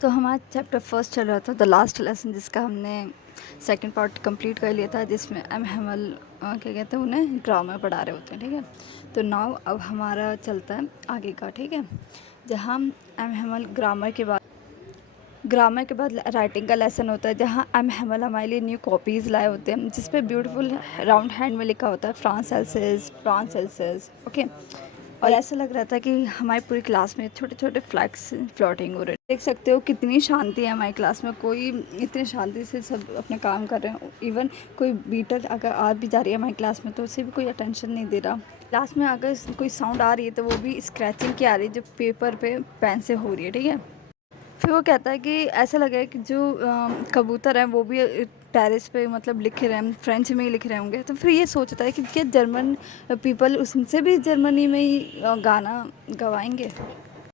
तो हमारा chapter first चल रहा था द लास्ट लेसन, जिसका हमने सेकंड पार्ट कंप्लीट कर लिया था, जिसमें एम हैमल क्या कहते हैं उन्हें ग्रामर पढ़ा रहे होते हैं। ठीक है, तो नाउ अब हमारा चलता है आगे का। ठीक है, जहाँ एम हैमल ग्रामर के बाद राइटिंग का लेसन होता है, जहाँ एम हैमल हमारे लिए न्यू कॉपीज़ लाए होते हैं, जिस पे ब्यूटीफुल राउंड हैंड में लिखा होता है फ्रांस एल्सेस। ओके, और ऐसा लग रहा था कि हमारी पूरी क्लास में छोटे छोटे फ्लैग्स फ्लोटिंग हो रहे हैं। देख सकते हो कितनी शांति है हमारी क्लास में, कोई इतनी शांति से सब अपने काम कर रहे हैं। इवन कोई बीटर अगर आ भी जा रही है हमारी क्लास में तो उसे भी कोई अटेंशन नहीं दे रहा। क्लास में अगर कोई साउंड आ रही है तो वो भी स्क्रैचिंग की आ रही है, जो पेपर पे पेन से हो रही है। ठीक है, फिर वो कहता है कि ऐसा लगा है कि जो कबूतर हैं वो भी टेरेस पे मतलब लिख रहे हैं, फ्रेंच में ही लिख रहे होंगे। तो फिर ये सोचता है कि क्या जर्मन पीपल उनसे भी जर्मनी में ही गाना गवाएंगे।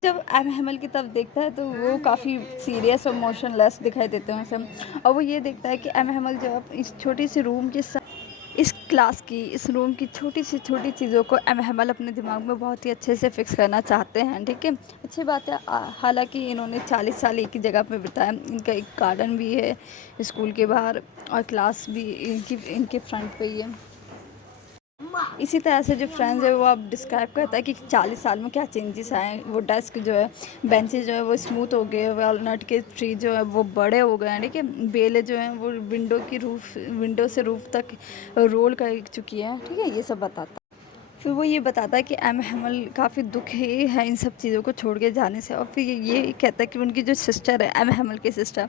जब एम हैमल की तरफ देखता है तो वो काफ़ी सीरियस और मोशनलेस दिखाई देते हैं उसे, और वो ये देखता है कि एम हैमल जो है इस छोटी सी रूम के इस क्लास की, इस रूम की छोटी सी छोटी चीज़ों को एम हैमल अपने दिमाग में बहुत ही अच्छे से फिक्स करना चाहते हैं। ठीक है, अच्छी बात है। हालांकि इन्होंने 40 साल एक ही जगह पे बिताया। इनका एक गार्डन भी है स्कूल के बाहर, और क्लास भी इनके फ्रंट पे ही है। इसी तरह से जो फ्रेंड्स है वो अब डिस्क्राइब करता है कि 40 साल में क्या चेंजेस आए। वो डेस्क जो है, बेंचेस जो है वो स्मूथ हो गए, वॉलनट के ट्री जो है वो बड़े हो गए हैं। ठीक है, बेलें जो हैं वो विंडो से रूफ तक रोल कर चुकी है। ठीक है, ये सब बताता है। फिर वो ये बताता है कि एम हैमल काफ़ी दुखी है इन सब चीज़ों को छोड़ के जाने से, और फिर ये कहता है कि उनकी जो सिस्टर है, एम हैमल की सिस्टर,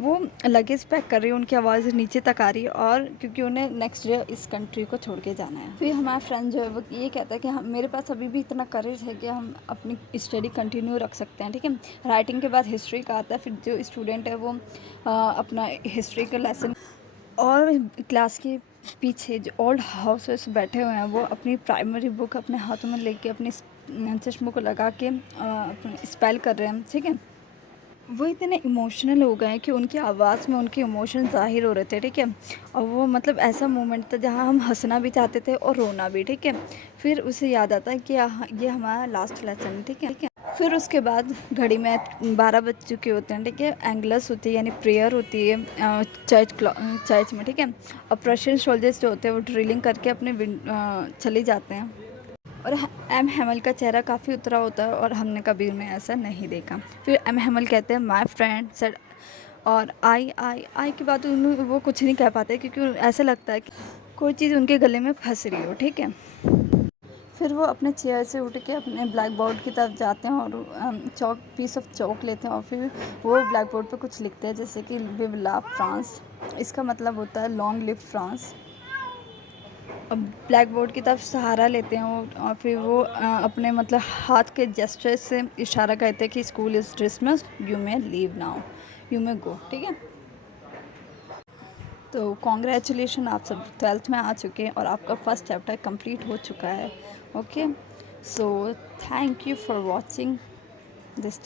वो लगेज पैक कर रही है, उनकी आवाज़ नीचे तक आ रही है, और क्योंकि उन्हें नेक्स्ट डे इस कंट्री को छोड़ के जाना है। फिर हमारा फ्रेंड जो है वो ये कहता है कि हम, मेरे पास अभी भी इतना करेज है कि हम अपनी स्टडी कंटिन्यू रख सकते हैं। ठीक है, राइटिंग के बाद हिस्ट्री का आता है। फिर जो स्टूडेंट है वो अपना हिस्ट्री का लेसन, और क्लास के पीछे जो ओल्ड हाउसेस बैठे हुए हैं वो अपनी प्राइमरी बुक अपने हाथों में लेके अपने चश्मों को लगा के अपने स्पेल कर रहे हैं। ठीक है, वो इतने इमोशनल हो गए हैं कि उनकी आवाज़ में उनके इमोशन ज़ाहिर हो रहे थे। ठीक है, और वो मतलब ऐसा मोमेंट था जहाँ हम हंसना भी चाहते थे और रोना भी। ठीक है, फिर उसे याद आता है कि ये हमारा लास्ट लेसन है। ठीक है, फिर उसके बाद घड़ी में 12 बज चुके होते हैं। ठीक है, एंगलस होती है यानी प्रेयर होती है चर्च में। ठीक है, और प्रशियन सोल्जर्स जो होते हैं वो ड्रिलिंग करके अपने चले जाते हैं, और एम हैमल का चेहरा काफ़ी उतरा होता है, और हमने कभी उन्हें ऐसा नहीं देखा। फिर एम हैमल कहते हैं माय फ्रेंड सेड, और आई के बाद वो कुछ नहीं कह पाते क्योंकि ऐसा लगता है कि कोई चीज़ उनके गले में फंस रही हो। ठीक है, फिर वो अपने चेयर से उठ के अपने ब्लैक बोर्ड की तरफ जाते हैं और पीस ऑफ चौक लेते हैं, और फिर वो ब्लैक बोर्ड पर कुछ लिखते हैं, जैसे कि लिव लव फ्रांस। इसका मतलब होता है लॉन्ग लिव फ्रांस। अब ब्लैक बोर्ड की तरफ सहारा लेते हैं वो, और फिर वो अपने मतलब हाथ के जेस्चर से इशारा करते हैं कि school is dismissed, you may leave now, you may go. ठीक है, तो कॉन्ग्रेचुलेशन, आप सब 12th में आ चुके हैं और आपका फर्स्ट चैप्टर कंप्लीट हो चुका है। Okay, so thank you for watching this.